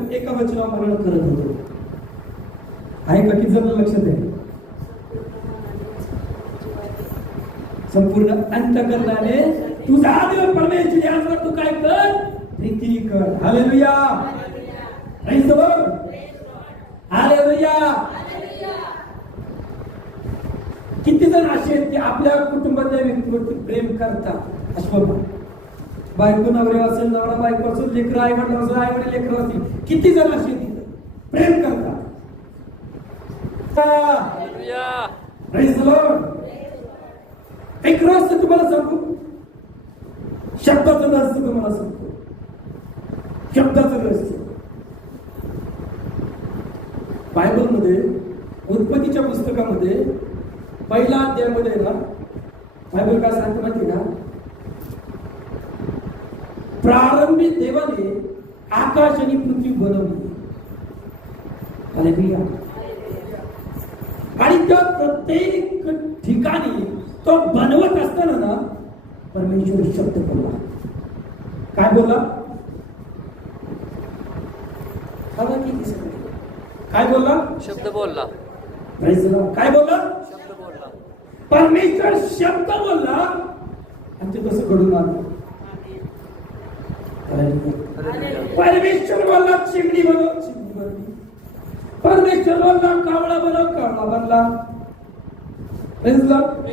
आपण एका वचनावर करत होतो. आहे का? किती जण लक्षात आहे? संपूर्ण अंतःकरणाने तुझा देव परमेश्वर यावर तू काय कर? प्रीती कर. Hallelujah. Praise the Lord. Hallelujah. किती जण असे आहेत की आपल्या कुटुंबातल्या व्यक्तीवरती प्रेम करतात? अश्वभा बायको नवरे असेल, नवरा बायको असेल, लेकरं आई वडील असेल, आई वडील लेकरं असतील, किती जण असे तिथे प्रेम करतात? Praise the Lord. एक रहस्य तुम्हाला सांगू, शब्दाचं रहस्य तुम्हाला सांगतो. शब्दाचं रहस्य बायबलमध्ये उत्पत्तीच्या पुस्तकामध्ये पहिल्या अध्यायामध्ये ना बायबल काय सांगतो माहिती का? प्रारंभी देवाने आकाश आणि पृथ्वी बनवली. हालेलुया. आणि त्या प्रत्येक ठिकाणी तो बनवत असताना ना परमेश्वर शब्द बोलला. काय बोलला? काय बोलला? शब्द बोलला. काय बोलला? शब्द बोलला. परमेश्वर शब्द बोलला आणि ते कसं घडून आलं? परमेश्वर बोलला चिमणी बनव, चिमणी बनली. परमेश्वर बोलला कावळा बनव, कावळा बनला.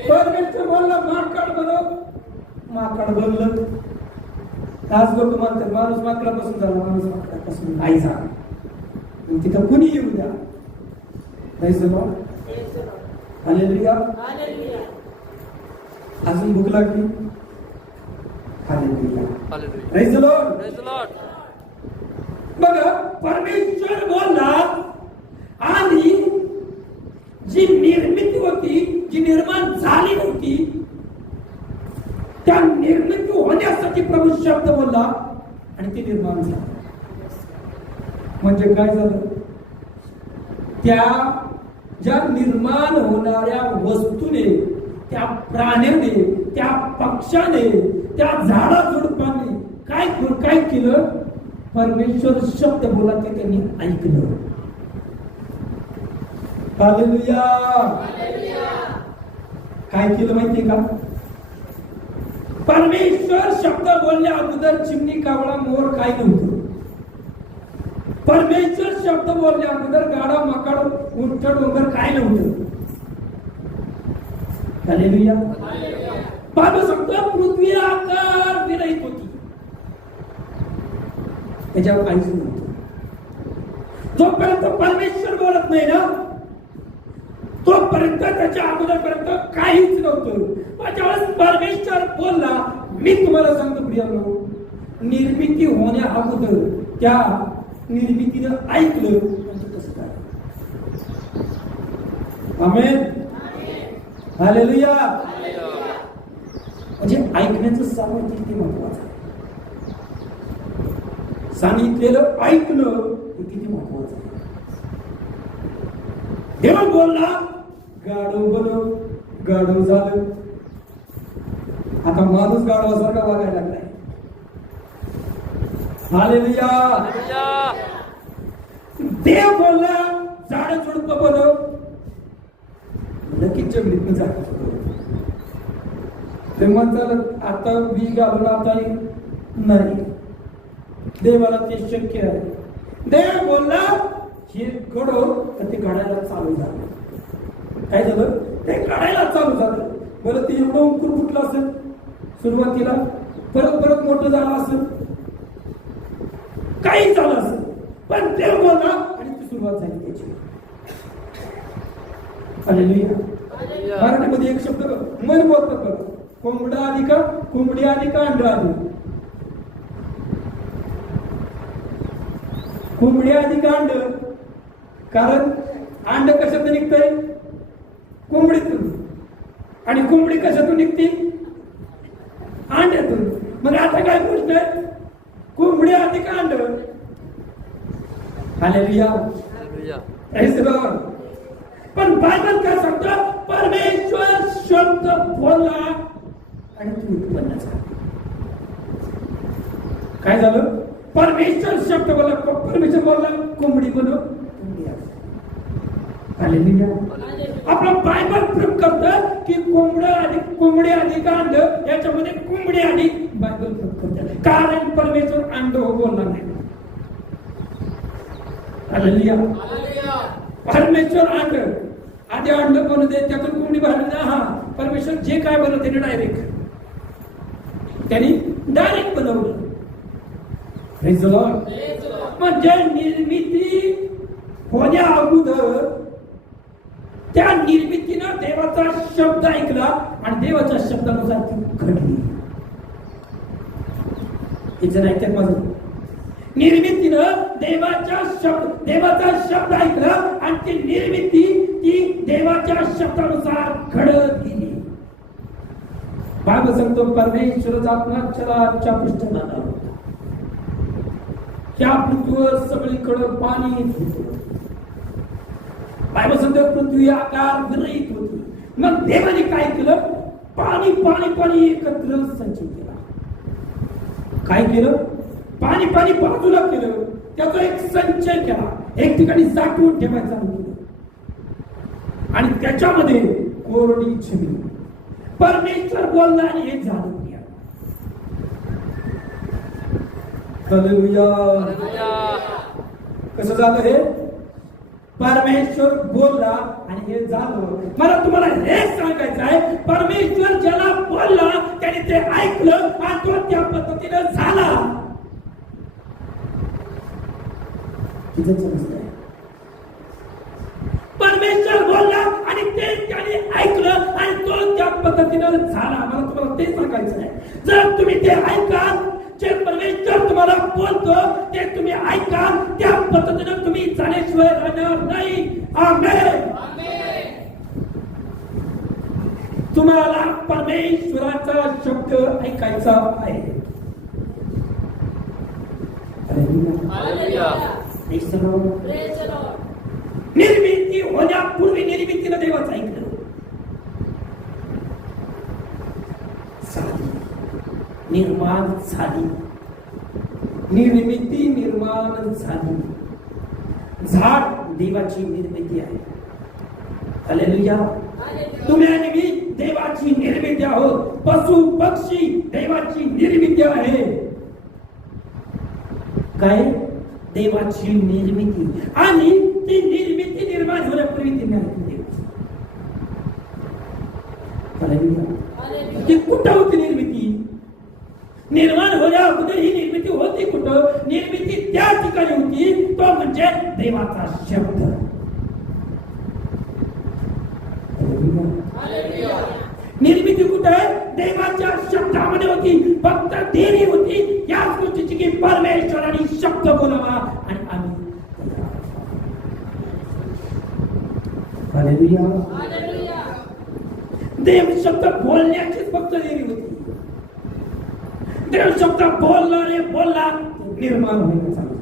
परमेश्वर बोलला माकड बनव, माकड बनलं. आज लोक म्हणतात माणूस माकडापासून झाला, माणूस माकडापासून नाही झाला. तिथं कुणी येऊ द्या. हालेलुया. अजून भूक लागली. हालेलुया. Praise the Lord. बघा, परमेश्वर बोलला आणि जी निर्मिती होती, जी निर्माण झाली नव्हती, त्या निर्मिती होण्यासाठी प्रभू शब्द बोलला आणि ती निर्माण झाली. म्हणजे काय झालं? त्या ज्या निर्माण होणाऱ्या वस्तूने, त्या प्राण्याने, त्या पक्षाने, त्या झाडा झुडपाने काय केलं? परमेश्वर शब्द बोला ते त्यांनी ऐकलं. हालेलुया. काय केलं माहितीये का? परमेश्वर शब्द बोलल्या अगोदर चिमणी, कावळा, मोर काय नव्हतं. परमेश्वर शब्द बोलल्या अगोदर गाडा, माकड, उंट, डोंगर काय नव्हतं. हालेलुया. बाबा सांगतो पृथ्वी आकार विरहित होती, त्याच्यावर काहीच नव्हतं. जोपर्यंत परमेश्वर बोलत नाही ना तोपर्यंत त्याच्या अगोदरपर्यंत काहीच नव्हतं. ज्यावेळेस परमेश्वर बोलला, मी तुम्हाला सांगतो प्रियांनो, निर्मिती होण्या अगोदर त्या निर्मितीनं ऐकलं म्हणजे कसं काय? आमेन. हालेलुया. म्हणजे ऐकण्याचं सामर्थ्य किती महत्वाचं आहे. सांगितलेलं ऐकलं हे किती महत्वाचं आहे. देव बोलला, गाढव बनव, गाढव झालं. आता माणूस गाढवासारखा वागायला लागलाय. हालेलुया. देव बोलला, झाड झुडप बनव, नक्कीच जमिनीतनं झाड. ते म्हणतात आता बी घालून आता नाही. देवाला ते शक्य आहे. देव बोलला हे घडव, तर ते घडायला चालू झालं. काय झालं? ते घडायला चालू झालं. बरं, ते एवढं अंकुर फुटलं असेल सुरुवातीला, परत परत मोठं झालं असेल, काही झालं असेल, पण देव बोलला आणि ती सुरुवात झाली त्याची. हालेलुया. मराठीमध्ये एक शब्द मन बोलतात बघा, कोंबडा आली का, कोंबडी आली का, अंड आली. कोंबडी आली का अंड? कारण अंड कशातून निघतंय? कोंबडीतून. आणि कोंबडी कशातून निघते? अंड्यातून. मग आता काय प्रश्न आहे? कोंबडी आली का अंड? हालेलुया. Praise the Lord. पण बायबल काय सांगतं? परमेश्वर शब्द बोलला आणि तू उत्पन्न झाला. काय झालं? परमेश्वर शब्द बोलला. परमेश्वर बोलला कोंबडी बनव, हालेलुया. आपला बायबल प्रूफ करतं की कोंबडी अधिक अंड, याच्यामध्ये कोंबडी अधिक बायबल प्रूफ करतं, कारण परमेश्वर अंड बोलला नाही. हालेलुया. परमेश्वर अंड आधी अंड बनवते, त्यातून कोंबडी बनवते. हा परमेश्वर जे काय बनवते ते त्यांनी डायरेक्ट बनवलं. Praise the Lord. म्हणजे निर्मिती होण्या अगोदर त्या निर्मितीनं देवाचा शब्द ऐकला आणि देवाच्या शब्दानुसार ती घडली. हे जर ऐकतात माझं, निर्मितीनं देवाचा शब्द ऐकला आणि ती निर्मिती ती देवाच्या शब्दानुसार घडत गेली. बायबल सांगतो परमेश्वराचा आत्मा चराच्या पृष्ठभागावर होता. या पृथ्वीवर सगळीकडे पाणी होतं. बायबल सांगतो पृथ्वी आकार विरहित होती. मग देवाने काय केलं? पाणी पाणी पाणी एकत्र संचय केला. काय केलं? पाणी पाणी बाजूला केलं, त्याचा एक संचय केला, एक ठिकाणी साठवून ठेवायचा आणि त्याच्यामध्ये कोरडी जमीन. परमेश्वर बोलला आणि हे झालं. हालेलुया. कसं झालं हे? परमेश्वर बोलला आणि हे झालं. मला तुम्हाला हे सांगायचं आहे, परमेश्वर ज्याला बोलला त्याने ते ऐकलं आणि तो त्या पद्धतीने झाला. परमेश्वर बोलला आणि ते त्याने ऐकलं आणि तो त्या पद्धतीने झाला. मला तुम्हाला ते सांगायचं आहे, जर तुम्ही ते ऐकाल, जे परमेश्वर तुम्हाला बोलतो ते तुम्ही ऐका, त्या पद्धतीने तुम्ही झाल्याशिवाय राहणार नाही. आमेन. तुम्हाला परमेश्वराचा शब्द ऐकायचा आहे. निर्मिती होण्यापूर्वी निर्मितीनं देवाचं ऐकलं. निर्माण झाली, निर्मिती निर्माण झाली. झाड देवाची निर्मिती आहे. हालेलुया. तुम्ही आणि मी देवाची निर्मिती आहोत. पशु पक्षी देवाची निर्मिती आहे. काय? देवाची निर्मिती. आणि ती निर्मिती निर्माण होण्यापूर्वी तिने ऐकली देवाची. हालेलुया. ती कुठं होती निर्मिती? निर्माण होण्या अगोदर ही निर्मिती होती कुठं? निर्मिती त्या ठिकाणी होती, तो म्हणजे देवाचा शब्द. निर्मिती कुठे आहे? देवाच्या शब्दामध्ये होती. फक्त देरी होती याच गोष्टीची की परमेश्वराने शब्द बोलावा आणि आम्ही. हालेलुया. देव शब्द बोलण्याची फक्त देरी होती. देव शब्द बोलला रे बोलला, निर्माण होईल चालू.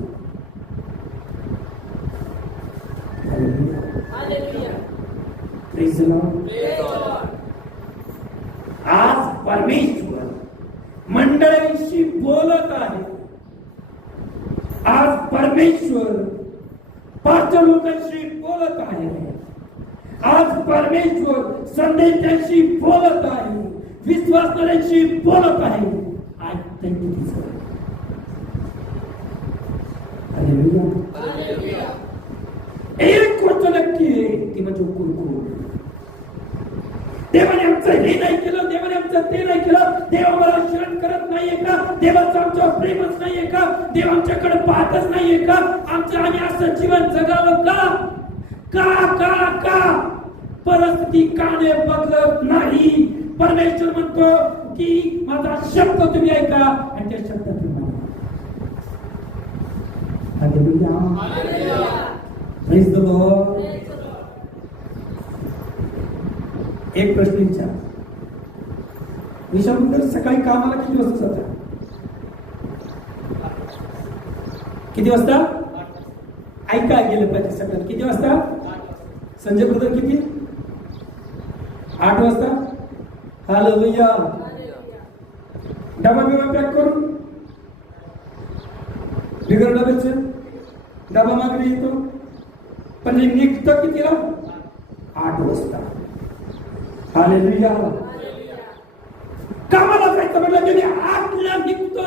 Praise the Lord. आज परमेश्वर मंडळींशी बोलत आहे. आज परमेश्वर पाच लोकांशी बोलत आहे. आज परमेश्वर संदेशांशी बोलत आहे, विश्वासणाऱ्यांशी बोलत आहे. आज एक गोष्ट नक्की आहे, ती म्हणजे कुरकुर. देवाने आमचं हे नाही केलं, देवाने आमचं ते नाही केलं. देव आम्हाला शरण करत नाहीये का? देवाचं आमच्यावर प्रेमच नाहीये का? देव आमच्याकडे पाहतच नाहीये का? आमचं आम्ही असं जीवन जगावं का? का का का? परिस्थिती काने बदलत नाही. परमेश्वर म्हणतो की माझा शब्द तुम्ही ऐका आणि त्या शब्दात तुम्ही माना. हालेलुया. Praise the Lord. एक प्रश्न विचार. विशाल सकाळी कामाला किती वाजता जाता? किती वाजता? ऐका गेलं पाहिजे सकाळी. किती वाजता? संजय ब्रदर किती? 8 वाजता. हालेलुया. डबा बिबा पॅक करून बिगर डब्याचे डबा मागणी येतो, पण निघतं कितीला? 8 वाजता. हालेलुया. कामाला जायचं म्हटलं की मी 8ला निघतो.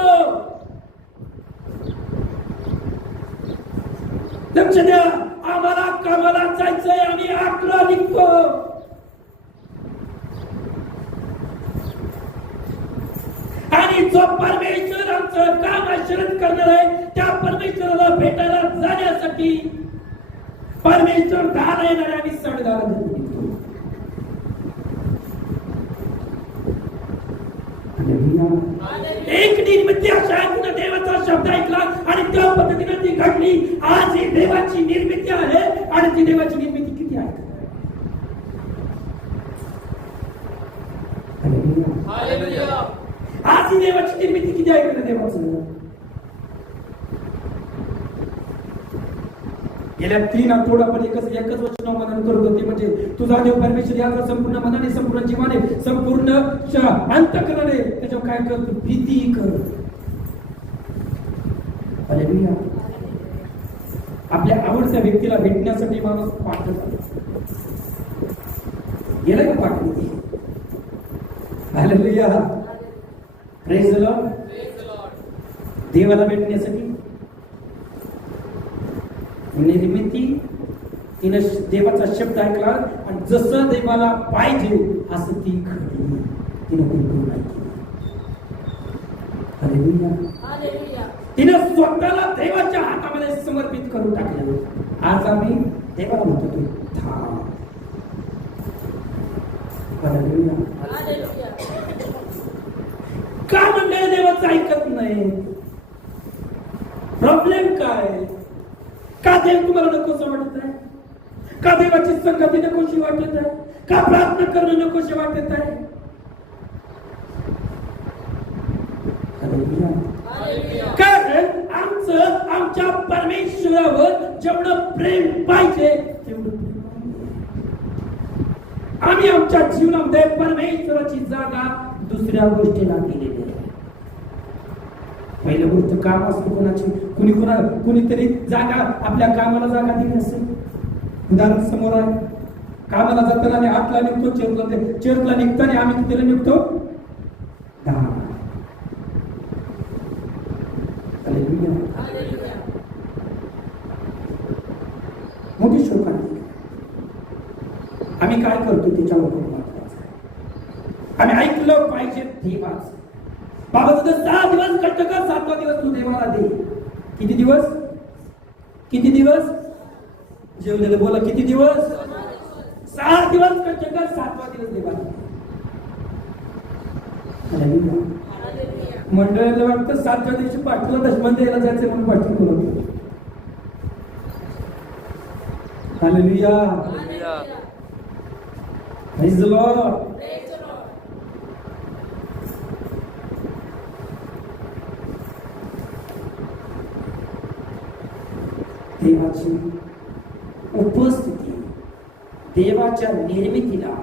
लक्ष द्या, आम्हाला कामाला जायचंय, आम्ही 8ला निघतो. आणि जो परमेश्वर आमचं काम आश्चर्य करणार आहे, त्या परमेश्वराला भेटायला जाण्यासाठी परमेश्वर 10ला येणार आहे, आम्ही 10:30ला निघतो. एक निर्मिती अशा आहे, तिने देवाचा शब्द ऐकला आणि त्या पद्धतीने ती घडली. आज ही देवाची निर्मिती आहे आणि ती देवाची निर्मिती किती आहे? आज ही देवाची निर्मिती किती आहे का देवाचं? गेल्या 3 आठवड्यापर्यंत एकच वचन मनन करत होते, म्हणजे तुझा देव परमेश्वर याचा संपूर्ण मनाने, संपूर्ण जीवाने, संपूर्ण अंतःकरणाने त्याच्यावर काय कर? भीती कर. हालेलुया. आपल्या आवडत्या व्यक्तीला भेटण्यासाठी माणूस पाठ गेलाय का? पाठ. हालेलुया. Praise the Lord. देवाला भेटण्यासाठी निर्मिती, तिने देवाचा शब्द ऐकला आणि जसं देवाला पाहिजे असं ती घडली. तिने बिलकुल नाही केली. हालेलुया. तिने स्वतःला देवाच्या हातामध्ये समर्पित करून टाकले. आज आम्ही देवाला म्हणतो तू थांब. हालेलुया. का म्हणजे देवाचं ऐकत नाही? प्रॉब्लेम काय? का देव तुम्हाला नकोसं वाटत आहे? का देवाची संगती नकोशी वाटत आहे? का प्रार्थना करणं नकोशी वाटत आहे? कारण आमच्या परमेश्वरावर जेवढं प्रेम पाहिजे तेवढं आम्ही आमच्या जीवनामध्ये परमेश्वराची जागा दुसऱ्या गोष्टीला दिलेली आहे. पहिली गोष्ट काम असतो कोणाची, कुणीतरी जागा, आपल्या कामाला जागा दिली असेल. उदाहरण समोर आहे. कामाला जाताना आम्ही 8ला निघतो, चर्चला निघताना आम्ही कितीला निघतो? 10. मोठी शोक आहे. आम्ही काय करतो त्याच्यावर महत्वाचं आहे. आम्ही ऐकलं पाहिजे देवाचं. बाबा तुझं 6 दिवस कष्ट कर, 7वा दिवस तू देवाला दे. किती दिवस? किती दिवस? जेवलेलं बोला, किती दिवस? 6 दिवस कष्ट कर, 7वा दिवस देवाला दे. मंडळाला वाटतं 7व्या दिवशी पाठीला दशमान द्यायला जायचं म्हणून पाठी बोलवतो. हालेलुया. Praise the Lord. देवाची उपस्थिती देवाच्या निर्मितीला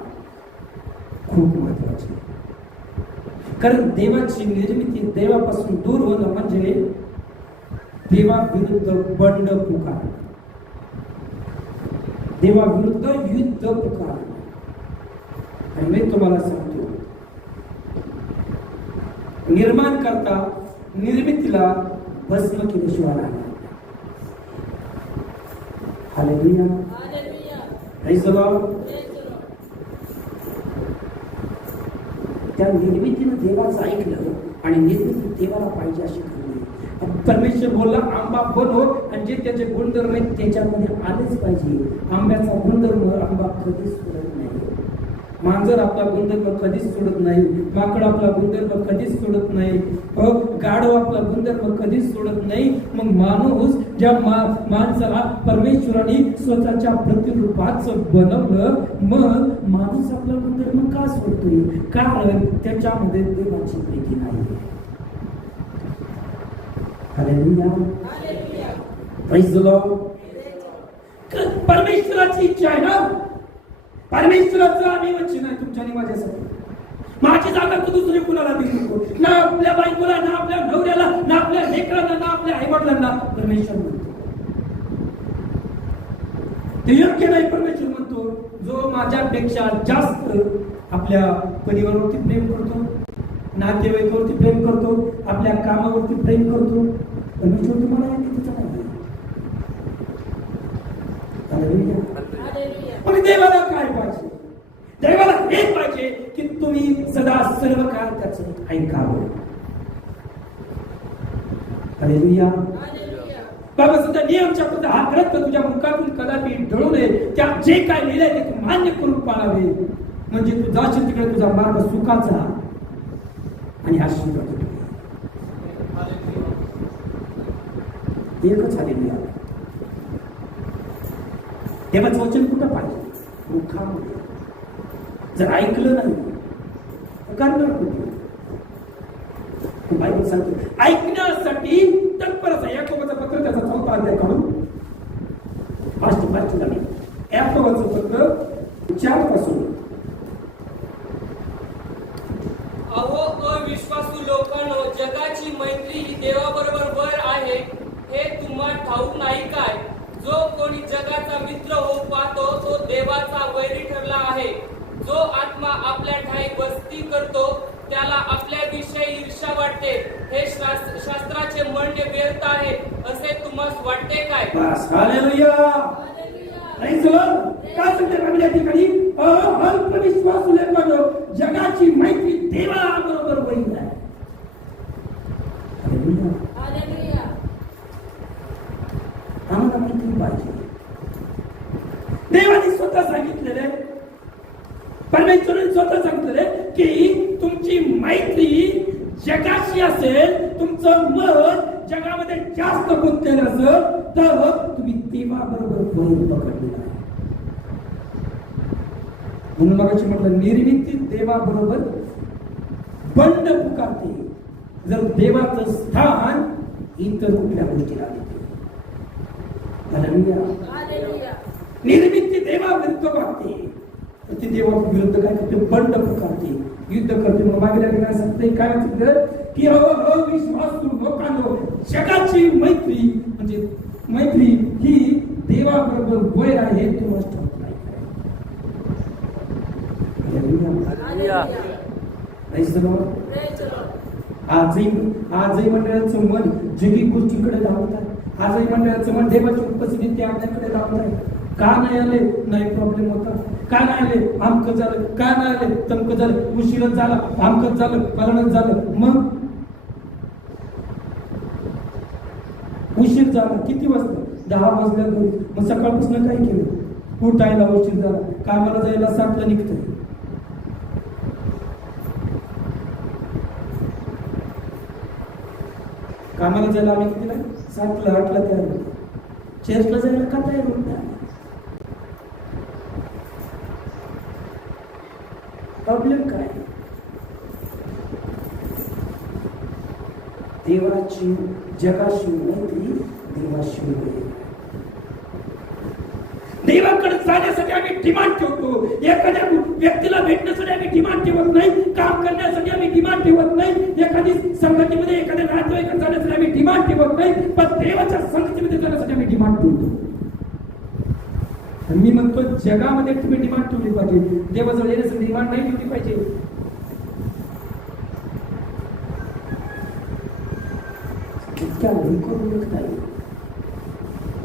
खूप महत्वाची. कारण देवाची निर्मिती, देवापासून दूर होणं म्हणजे देवाविरुद्ध बंड पुकार, देवाविरुद्ध युद्ध पुकार. आणि मी तुम्हाला सांगतो, निर्माण करता निर्मितीला भस्म केल्याशिवाय नाही. हालेलुया. Praise the Lord. त्या निर्मितीनं देवाचं ऐकलं आणि निर्मिती देवाला पाहिजे अशी करली. परमेश्वर बोलला आंबा बनव, आणि जे त्याचे गुणधर्म आहेत त्याच्यामध्ये आलेच पाहिजे. आंब्याचा गुणधर्म आंबा कधीच सोडत नाही. मांजर आपला गुणधर्म कधीच सोडत नाही. माकड आपला गुणधर्म कधीच सोडत नाही. गाढव आपला गुणधर्म कधीच सोडत नाही. मग माणूस, ज्या माणसाला परमेश्वराने स्वतःच्या प्रतिरूपाच बनवलं, मग माणूस आपला गुणधर्म का सोडतोय? कारण त्याच्यामध्ये देवाची प्रीती नाही. हालेलुया. Praise the lord. परमेश्वराची इच्छा आहे ना, परमेश्वराचं आम्ही वचन आहे तुमच्या आणि माझ्यासाठी. माझी जागा तू दुसरी कुणाला देऊ नको. ना आपल्या बायकोला, ना आपल्या नवऱ्याला, ना आपल्या लेकरांना, ना आपल्या आईवडिलांना. परमेश्वर म्हणतो ते योग्य नाही. परमेश्वर म्हणतो जो माझ्यापेक्षा जास्त आपल्या परिवारावरती प्रेम करतो, नातेवाईकावरती प्रेम करतो, आपल्या कामावरती प्रेम करतो, परमेश्वर तुम्हाला कितीचा नाही. पण देवाला काय पाहिजे? देवाला हे पाहिजे की तुम्ही सदा सर्व काळ त्याचं ऐकावं. हालेलुया. बाबा सुद्धा नियमच्या पुढे हा ग्रंथ तुझ्या मुखातून कदापि ढळू नये. त्यात जे काय लिहिलंय ते तू मान्य करून पाळावे, म्हणजे तू जाशील तिकडे तुझा मार्ग सुखाचा आणि आशीर्वाद. एकच हालेलुया. देवाचं वचन कुठं पाहिजे? मुखामध्ये. जर ऐकलं नाही तर करणार कुठे? बायबल सांगतो ऐकण्यासाठी तत्पर असा. याकोबाचं पत्र त्याचा 4था अध्याय काढून फास्ट झाले. याकोबाचं पत्र 4 पासून. अहो अविश्वासू लोकांनो, जगाची मैत्री ही देवाबरोबर वर आहे हे तुम्हाला ठाऊक नाही काय? जो कोणी जगाचा मित्र होऊ पाहतो तो देवाचा वैरी ठरला आहे. जो आत्मा आपल्या ठाई वस्ती करतो त्याला आपल्याविषयी ईर्ष्या वाटते. हे शास्त्राचे म्हणणे व्यर्थ आहे असे तुम्हाला वाटते काय? हालेलुया. काय सांगते बायबल या ठिकाणी? अल्पविश्वासू लोकांनो, जगाची मैत्री देवाबरोबर वैर आहे. हालेलुया. हालेलुया. आम्हाला मैत्री पाहिजे. देवाने स्वतः सांगितलेले, परमेश्वराने स्वतः सांगितलेले की तुमची मैत्री जगाशी असेल, तुमचं मन जगामध्ये जास्त गुंतलेलं असेल तर तुम्ही देवाबरोबर वैर पकडलेला आहे. म्हणून मगाशी म्हटलं निर्मिती देवाबरोबर बंड पुकारते. जर देवाचं स्थान इतर कुठल्या गोष्टीला देते. हालेलुया. निर्मिती देवाविरुद्ध वागते, ती देवाविरुद्ध काय करते? बंड पुकारते, युद्ध करते. मग मागल्या ठिकाणी सांगते काय सांगितलं की अविश्वासू लोकांनो, जगाची मैत्री म्हणजे मैत्री ही देवाबरोबर वैर आहे हे तुम्हाला ठाऊक नाही. आजही मंडळाचं मन जगी गोष्टीकडे लावत आहे. आजही मंडळाचं मन देवाची उपस्थिती त्याकडे लावत आहे. का नाही आले? नाही प्रॉब्लेम होता. का नाही आले? आमकं झालं. का नाही आले? तमकं झालं. उशीरच झाला, आमकंच झालं, फलनच झालं. मग उशीर झाला किती वाजता? 10 वाजल्या घरी. मग सकाळपासून काय केलं? उठायला उशीर झाला, कामाला जायला 7ला निघतंय. कामाला जायला आम्ही कितीला? 7ला 8ला तयार होतो. चर्चला जायला का तयार होत नाही? प्रॉब्लेम काय? देवाची जगाशी मैत्री देवाशी मैत्री. देवाकडे जाण्यासाठी आम्ही डिमांड ठेवतो. एखाद्या व्यक्तीला भेटण्यासाठी आम्ही डिमांड ठेवत नाही. काम करण्यासाठी आम्ही डिमांड ठेवत नाही. एखादी संगतीमध्ये एखाद्या नातेवाईकात जाण्यासाठी आम्ही डिमांड ठेवत नाही. पण देवाच्या संगतीमध्ये जाण्यासाठी आम्ही डिमांड ठेवतो. मी म्हणतो जगामध्ये तुम्ही डिमांड ठेवली पाहिजे, देवाजवळ येण्यासाठी डिमांड नाही ठेवली पाहिजे. तितक्या लवकर ओळख नाही,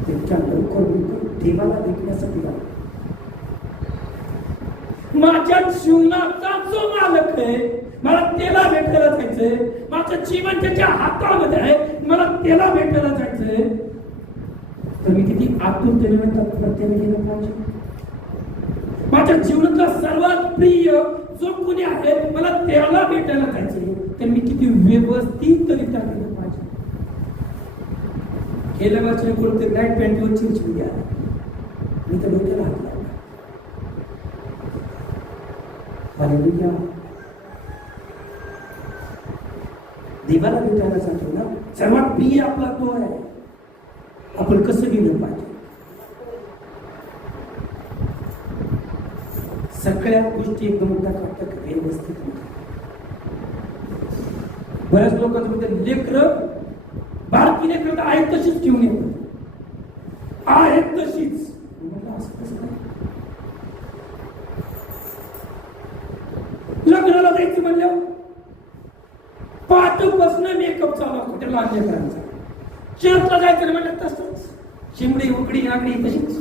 तितक्या लवकर देवाला भेटण्यासाठी माझ्या जीवनाचा जो मालक आहे मला त्याला भेटायला जायचंय. माझं जीवन त्याच्या हातामध्ये आहे, मला त्याला भेटायला जायचंय. तर मी किती आतुरतेने तत्परतेने गेलं पाहिजे. माझ्या जीवनातला सर्वात प्रिय जो कोणी आहे मला त्याला भेटायला जायचंय, तर मी किती व्यवस्थितरित्या गेलं पाहिजे. गेल्या वर्षी कोणते नाईट पॅन्टीवर चिंचून घ्या, मी तर डोक्याला हात लावला. हालेलुया. देवाला भेटायला जातो ना, सर्वात प्रिय आपला तो आहे. आपण कसं गेलं पाहिजे? सगळ्या गोष्टी एकदम व्यवस्थित. बऱ्याच लोकांचं लेकरं बारकी लेकरं आहेत तशीच घेऊन येतात, आहेत तशीच. असं कसं काय? लग्नाला जायचं म्हणलं पाठपासून मेकअप चालू असतो त्या लहान लेकरांचा. चर्चला जायचं म्हणलं तसंच शिमडी उकडी आगडी तशीच.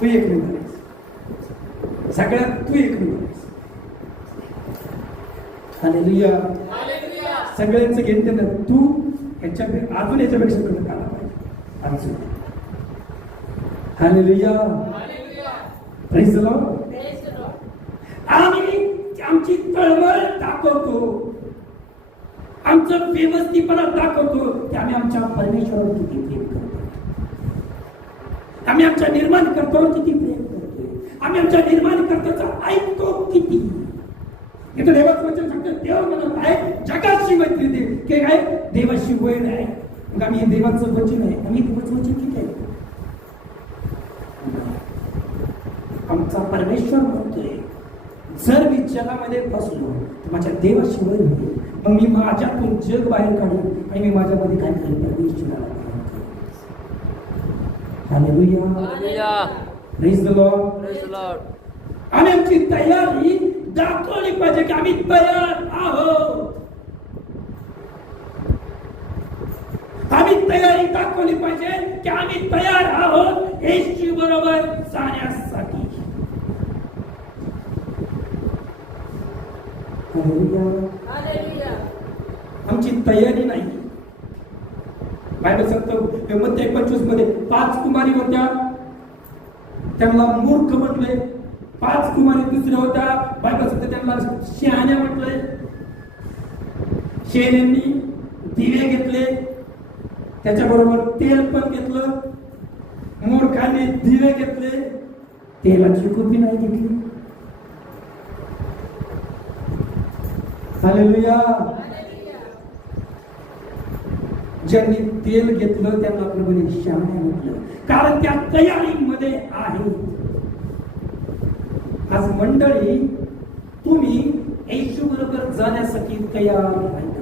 तू एक नंबर आहेस, सगळ्यात तू एक नंबर आहेस. हालेलुया. सगळ्यांचं घेतलं ना तू ह्याच्यापेक्षा अजून याच्यापेक्षा कडक आला पाहिजे अजून. हालेलुया. Praise the Lord. आम्ही आमची तळमळ दाखवतो, आमचं व्यवस्थितपणा दाखवतो की आम्ही आमच्या परमेश्वरावर किती प्रेम करतो, आम्ही आमच्या निर्माण करतो किती प्रेम करतो, आम्ही आमच्या निर्माण करताचा ऐकतो किती. इथं देवाचं वचन सांगतं, देव म्हणत आहे जगाशी मैत्री दे की काय देवाशी वैर आहे. मग आम्ही देवाचं वचन आहे, आम्ही देवाचं वचन किती आहे. आमचा परमेश्वर म्हणतोय जर मी जगामध्ये बसलो तर माझ्या देवाशी वैर होईल, मग मी माझ्यातून जग बाहेर काढून आणि मी माझ्यामध्ये काय करेन परमेश्वराला. हालेलुया. Praise the Lord. आम्ही आमची तयारी दाखवली पाहिजे की आम्ही तयार आहोत. आम्ही तयारी दाखवली पाहिजे की आम्ही तयार आहोत येशू बरोबर जाण्यासाठी. आमची तयारी नाही. बायबल सांगतो मध्ये 25 मध्ये 5 कुमारी होत्या, त्यांना मूर्ख म्हटले. 5 कुमारी दुसऱ्या होत्या, बायबल सांगतो त्यांना शहाण्या म्हटले. शेण्यांनी दिवे घेतले, त्याच्याबरोबर तेल पण घेतलं. मूर्खाने दिवे घेतले, तेलाची कुपी नाही घेतली. हालेलुया. ज्यांनी तेल घेतलं त्यांना प्रभूने शहाणे म्हटलं, कारण त्या तयारीमध्ये आहे. आज मंडळी तुम्ही येशू बरोबर जाण्यासाठी तयार राहिलं पाहिजे.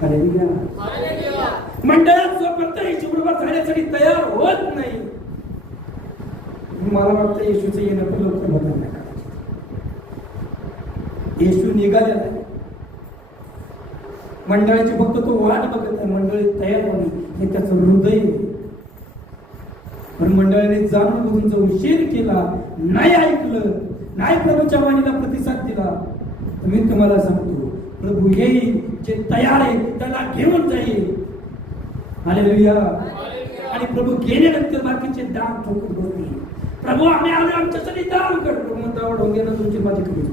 हालेलुया. मंडळात जोपर्यंत येशू बरोबर जाण्यासाठी तयार होत नाही, मला वाटतं येशूचं येणं पण लवकर बघायला नाही. येशू निघालेला आहे, मंडळाची फक्त तो वाट बघत आहे. मंडळी तयार व्हावी हे त्याचं हृदय. पण मंडळाने जाणून बुजून जो उशीर केला, नाही ऐकलं, नाही प्रभूच्या वाणीला प्रतिसाद दिला, तर मी तुम्हाला सांगतो प्रभू येईल, जे तयार आहे त्याला घेऊन जाईल. हालेलुया. आणि प्रभू गेल्यानंतर बाकीचे दार ठोकत बसतील. प्रभू आम्ही आलो, आमच्यासाठी दार उघड. मग दार ढोंग्यानं तुमची माझी कधीच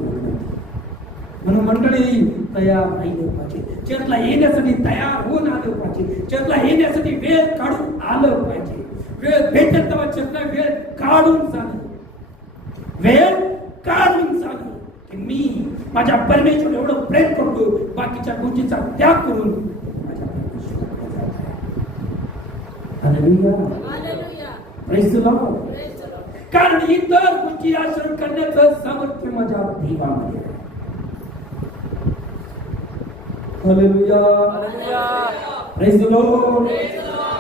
म्हणून मंडळी तयार राहिलं पाहिजे. चर्चला येण्यासाठी तयार होऊन आलं पाहिजे. चर्चला येण्यासाठी वेळ काढून आलं पाहिजे. वेळ भेटेल तेव्हा चर्चला वेळ काढून जाणं, वेळ काढून जाणं की मी माझ्या परमेश्वर एवढं प्रेम करतो, बाकीच्या गोष्टीचा त्याग करून माझ्या परमेश्वराकडे जात आहे. हालेलुया. Praise the Lord. कारण इतर गोष्टी आचरण करण्याचं सामर्थ्य माझ्या देवामध्ये आहे. हालेलुया. Praise the Lord.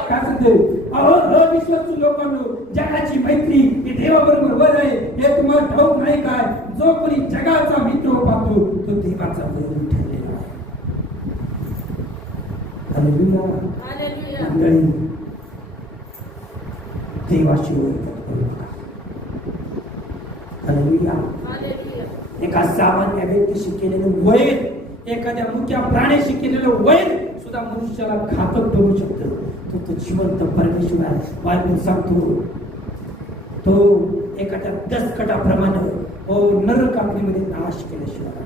काय सांगते अहो अविश्वासू लोकांनो, जगाची मैत्री ही देवाबरोबर वर आहे हे तुम्हाला ठाऊक नाही काय. जो कोणी जगाचा मित्र पाहतो तो देवाचा विरोधी ठरलेला आहे. हालेलुया. मंडळी देवाशी हालेलुया. एका सामान्य व्यक्तीशी केलेलं वैर, एखाद्या मुख्या प्राण्याशी केलेलं वैर सुद्धा मनुष्याला घातक करू शकतं. तो जिवंत परमेश्वर आहे. बायबल सांगतो तो एखाद्या दसकटाप्रमाणे नरक अग्नीमध्ये नाश केल्याशिवाय.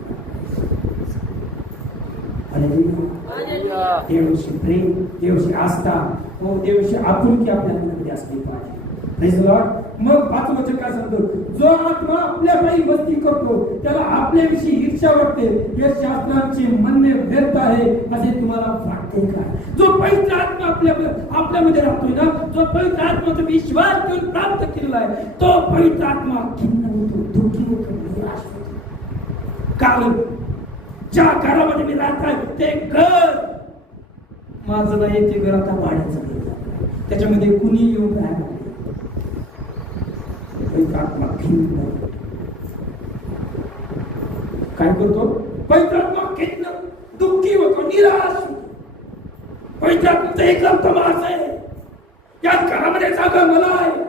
हालेलुया. देवाशी प्रेम, देवाशी आस्था, देवाशी आपुलकी आपल्या मनामध्ये असली पाहिजे. Praise the Lord. मग 5 वचन काय सांगतो, जो आत्मा आपल्या पायी वस्ती करतो त्याला आपल्याविषयी ईर्ष्या वाटते, हे शास्त्रांचे म्हणणे व्यर्थ आहे असे तुम्हाला वाटते का. जो पवित्र आत्मा आपल्यामध्ये राहतोय ना, जो पवित्र आत्माचा विश्वास घेऊन प्राप्त केलेला आहे, तो पवित्र आत्मा खिन्न होतो, दुःखी होतो, निराश होतो. कारण ज्या घरामध्ये मी राहत आहे ते घर माझं नाही, ते घर आता भाड्याचं घर झालं. त्याच्यामध्ये कुणी येऊन राहायला पवित्र आत्मा खिन्न काय करतो? पवित्र आत्मा खिन्न दुःखी होतो, निराश होतो. पवित्र आत्म्याचं एकदम तमास आहे, या घरामध्ये जागा मला आहे,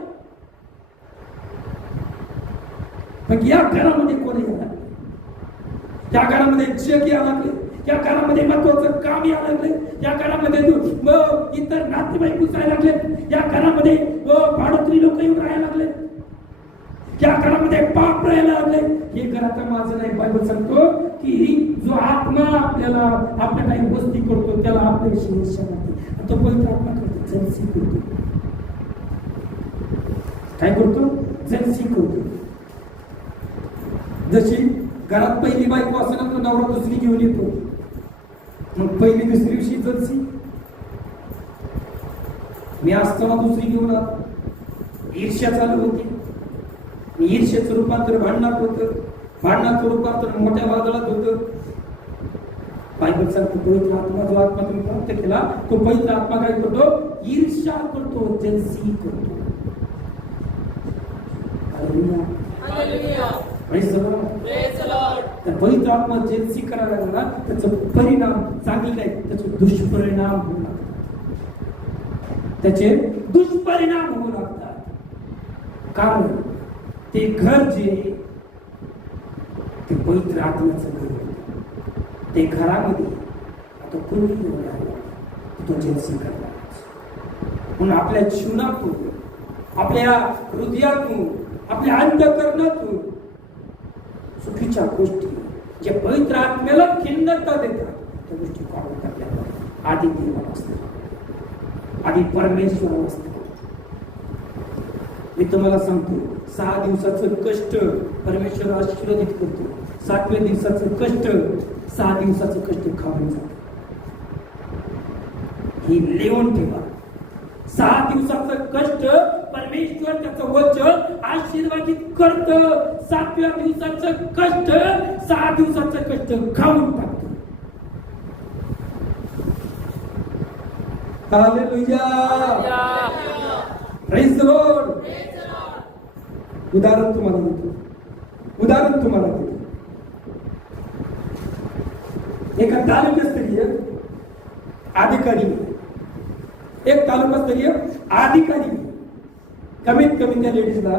पण या घरामध्ये कोणी येणार? या घरामध्ये जग या लागले, या घरामध्ये महत्वाचं काम या लागले, या घरामध्ये इतर नातेवाईक घुसायला लागले, या घरामध्ये भाडोत्री लोक येऊन राहायला लागले, या घरामध्ये पाप राहायला लागले. हे घर आता माझं नाही. बायबल सांगतो की जो आत्मा आपल्याला आपल्या काही गोष्टी करतो त्याला आपल्याविषयी ईर्ष्या वाटते. तो पवित्र आत्मा करतो, जलसी करतो. काय करतो? जलसी करतो. जशी घरात पहिली बायको असेल ना, तो नवरा दुसरी घेऊन येतो, मग पहिली दुसरी दिवशी जलसी. मी असताना दुसरी घेऊन आलो, ईर्ष्या चालू होती. ईर्ष्याचं रूपांतर भांडणात होतं, भांडणाचं रूपांतर मोठ्या वादळात होतं. बायबल सांगतो पवित्र आत्मा, जो आत्मा तुम्ही प्राप्त केला तो पवित्र आत्मा काय करतो? ईर्ष्या करतो, जलसी करतो. पवित्र आत्मा जलसी करायला लागला, त्याचा परिणाम चांगले नाही, त्याचे दुष्परिणाम होऊ लागतात. त्याचे दुष्परिणाम होऊ लागतात. कारण ते घर जे ते पवित्र आत्म्याचं घर होतं, ते घरामध्ये आता कोणी येऊन राहिला तो जलसी करला. म्हणून आपल्या जीवनातून, आपल्या हृदयातून, आपल्या अंतःकरणातून चुकीच्या गोष्टी जे पवित्र आत्म्याला खिन्नता देतात त्या गोष्टी काढून टाकल्या. आधी देवाला असतात, आधी परमेश्वराला असतात. मी तुम्हाला सांगतो, 6 दिवसाचं कष्ट परमेश्वर आशीर्वादित करतो. 7व्या दिवसाचं कष्ट 6 दिवसाचं कष्ट खाऊन जातं. ही लिहून ठेवा. 6 दिवसाचं कष्ट परमेश्वर त्याचं वचन आशीर्वादित करत. 7व्या दिवसाचं कष्ट 6 दिवसाचं कष्ट खाऊन टाकतो. Hallelujah, praise the Lord. उदाहरण तुम्हाला देतो. एका तालुकास्तरीय अधिकारी, एक तालुकास्तरीय अधिकारी कमीत कमी त्या लेडीजला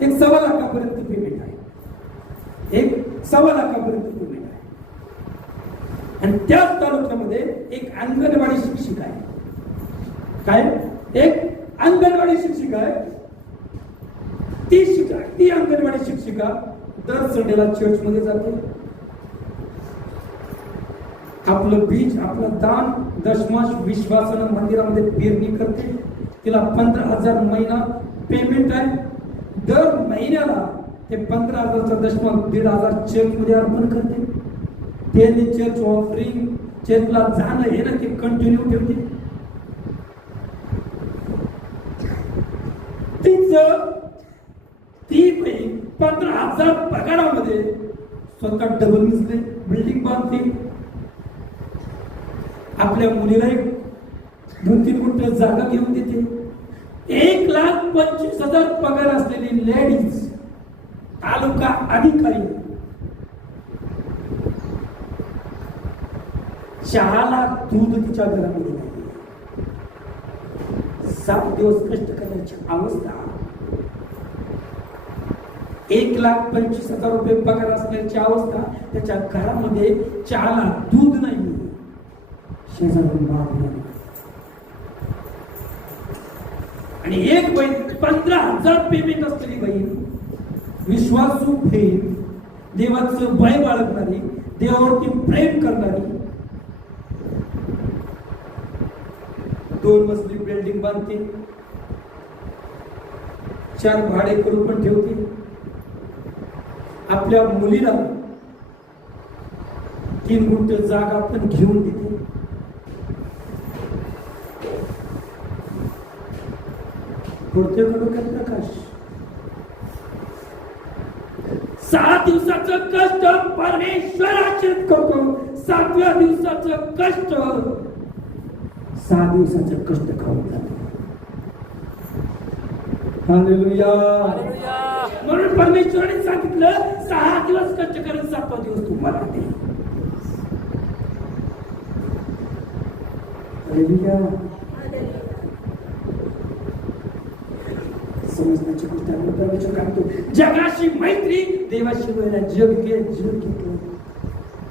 1.25 लाखापर्यंत पेमेंट आहे. 1.25 लाखापर्यंत पेमेंट आहे. आणि त्याच तालुक्यामध्ये एक अंगणवाडी शिक्षिका आहे. काय? एक अंगणवाडी शिक्षिका आहे. ती अंगणवाडी शिक्षिका दर संडेला चर्च मध्ये जाते. आपलं बीज, आपलं दान, दशमांश विश्वासानं मंदिरामध्ये पेरणी करते. तिला 15,000 महिना पेमेंट आहे. दर महिन्याला ते 15,000चा दशमांश 1,500 चर्च मध्ये अर्पण करते. त्यांनी चर्च ऑफरिंग, चर्चला जाणं हे ना ते कंटिन्यू ठेवते. ती 15,000 पगारामध्ये स्वतः डबल मजली बिल्डिंग बांधते. आपल्या मुलीला 2-3 गुंठ जागा घेऊन देते. 1,25,000 पगार असलेली लेडीज तालुका अधिकारी 4 दूध तिच्या घरामध्ये नाही. 7 दिवस कष्ट करण्याची अवस्था. 1,25,000 रुपये पगार असण्याची अवस्था. त्याच्या घरामध्ये 4 दूध नाही. शेजारून बाप नाही. आणि एक बहीण 15,000 पेमेंट असलेली बहीण, विश्वासू बहीण, देवाचं भय बाळगणारी, देवावरती प्रेम करणारी, 2 मजली बिल्डिंग बांधते. 4 भाडे करून पण ठेवते. आपल्या मुलीला 3 गुंठ जागा पण घेऊन देते. पुढचे डोक्यात प्रकाश. 6 दिवसाचं कष्ट परमेश्वर आचरित करतो. 7व्या दिवसाचं कष्ट 6 दिवसाचं कष्ट खाऊन जातो. हालेलुया. म्हणून परमेश्वराने सांगितलं 6 दिवस कष्ट करून 7वा दिवस तुम्हाला दे. हालेलुया. समजण्याची गोष्ट आहे. परमेश्वर काय म्हणतो, जगाशी मैत्री देवाशी वेळ. जग घेतलं,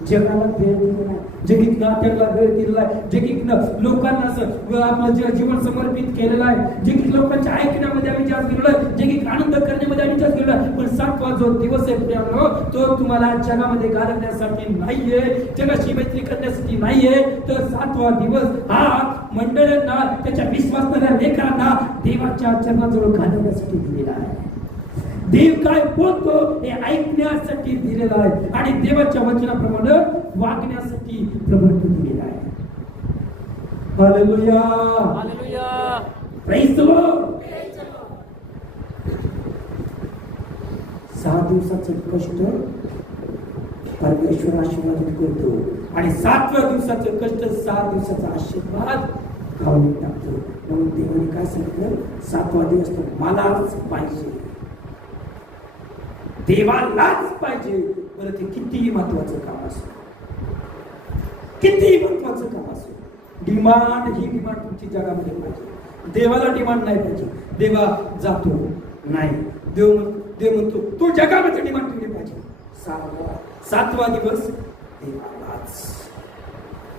जगाला वेळ दिलेला, जगित नात्याला वेळ दिलेला आहे, जगित लोकांना आपलं जीवन समर्पित केलेलं आहे, जगित लोकांच्या ऐकण्यामध्ये आम्ही जास्त गेलो आहे, जगित आनंद करण्यामध्ये आम्ही जास्त गेलो आहे. पण 7वा जो दिवस आहे प्रियानो, तो तुम्हाला जगामध्ये घालवण्यासाठी नाहीये, जगाशी मैत्री करण्यासाठी नाहीये. तर 7वा दिवस हा मंडळांना, त्याच्या विश्वासणाऱ्या लेकरांना देवाच्या चरणाजवळ घालवण्यासाठी दिलेला आहे. देव काय बोलतो हे ऐकण्यासाठी दिलेला आहे आणि देवाच्या वचनाप्रमाणे वागण्यासाठी प्रभूने दिलेला आहे. Hallelujah. Hallelujah. Praise the Lord. 6 दिवसाचं कष्ट परमेश्वर आशीर्वादित करतो आणि 7व्या दिवसाचं कष्ट 6 दिवसाचा आशीर्वाद खाऊन टाकतो. म्हणून देवाने काय सांगितलं, 7वा दिवस तो मलाच पाहिजे, देवालाच पाहिजे. बरं, ते कितीही महत्वाचं काम असो, कितीही महत्वाचं काम असो, डिमांड ही डिमांड तुमची जगामध्ये पाहिजे. देवाला डिमांड नाही पाहिजे. देवा जातो नाही, देव म्हणतो तू जगामध्ये डिमांड ठेवली पाहिजे. 7वा दिवस देवालाच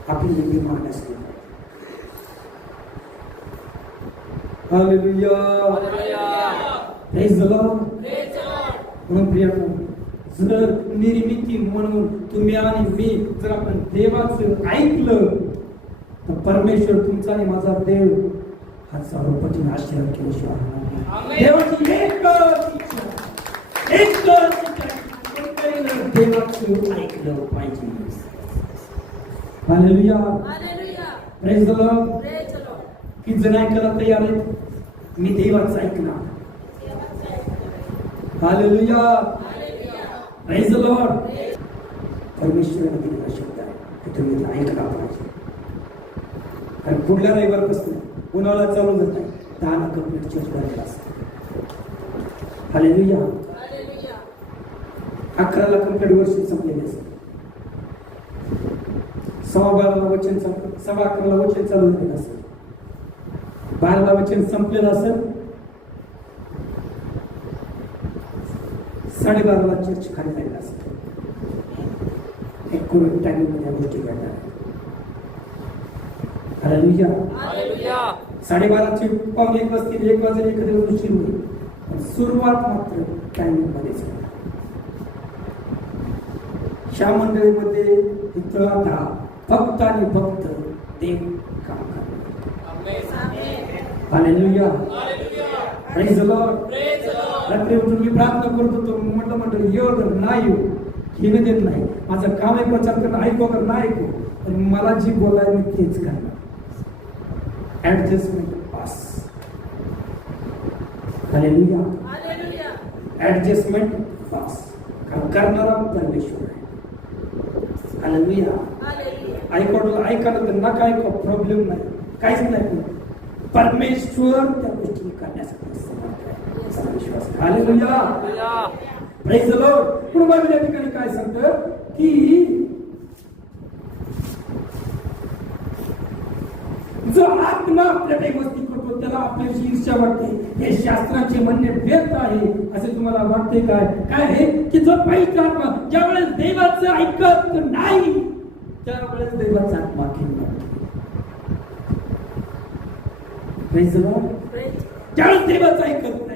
आपली डिमांड असते. हालेलुया. Praise the Lord. म्हणून प्रियानो, जर निर्मिती म्हणून तुम्ही आणि मी जर आपण देवाचं ऐकलं तर परमेश्वर तुमचा आणि माझा देव हा सर्वपटीने आशीर्वाद केल्याशिवाय. देवाची एकच इच्छा, देवाचं ऐकलं पाहिजे. हालेलुया. Praise the Lord. किती जण ऐकायला तयार आहेत, मी देवाचं ऐकणार. हालेलुया. Praise the Lord. परमेश्वराने दिलेला शब्द आहे की तुम्ही ऐकला पाहिजे. कारण पुढल्या रविवारपासून उन्हाळा चालू झाला आहे, 10 कंप्लीट चर्च झालेला असतो. हालेलुया. 11ला कंप्लीट वर्ष संपलेले असते. 11:15 वचन 11:15 वचन चालू झालेलं असेल, 12ला वचन संपलेलं असेल, 12:30ला चर्च खाली जायला असतं. एक कोविड टायमिंग मध्ये गोष्टी घडणार. हालेलुया. 12:30ची पाऊण 1 वाजतील, 1 वाजेल, एखाद्या दिवशी होईल. सुरुवात मात्र टायमिंग मध्येच होणार. ह्या मंडळीमध्ये इथं आता फक्त आणि फक्त देव काम करणार. हालेलुया. Praise the Lord. रात्री उठून मी प्रार्थना करत होतो, म्हटलं येऊ तर नाही येऊ हे देत नाही, माझं काम आहे प्रचार करणं, ऐकू अगर नाही ऐकू, पण मला जी बोलाय मी तेच करणार. Adjustment pass. Hallelujah. Adjustment pass. काम करणारा परमेश्वर आहे. हालेलुया. ऐकायला तर नका ऐकू, प्रॉब्लेम नाही, काहीच नाही. परमेश्वर त्या गोष्टी करण्यासाठी समर्थ आहे. विश्वास. हालेलुया. Praise the Lord. पुढे बायबल या ठिकाणी काय सांगतं की जो आत्मा आपल्या काही गोष्टी करतो त्याला आपल्याची ईर्ष्या वाटते, हे शास्त्राचे म्हणणे व्यर्थ आहे असे तुम्हाला वाटते काय? काय आहे की जो पवित्र आत्मा ज्यावेळेस देवाचं ऐकत नाही त्यावेळेस देवाचा आत्मा खिन्न. Praise the Lord. ज्यावेळेस देवाचं ऐकत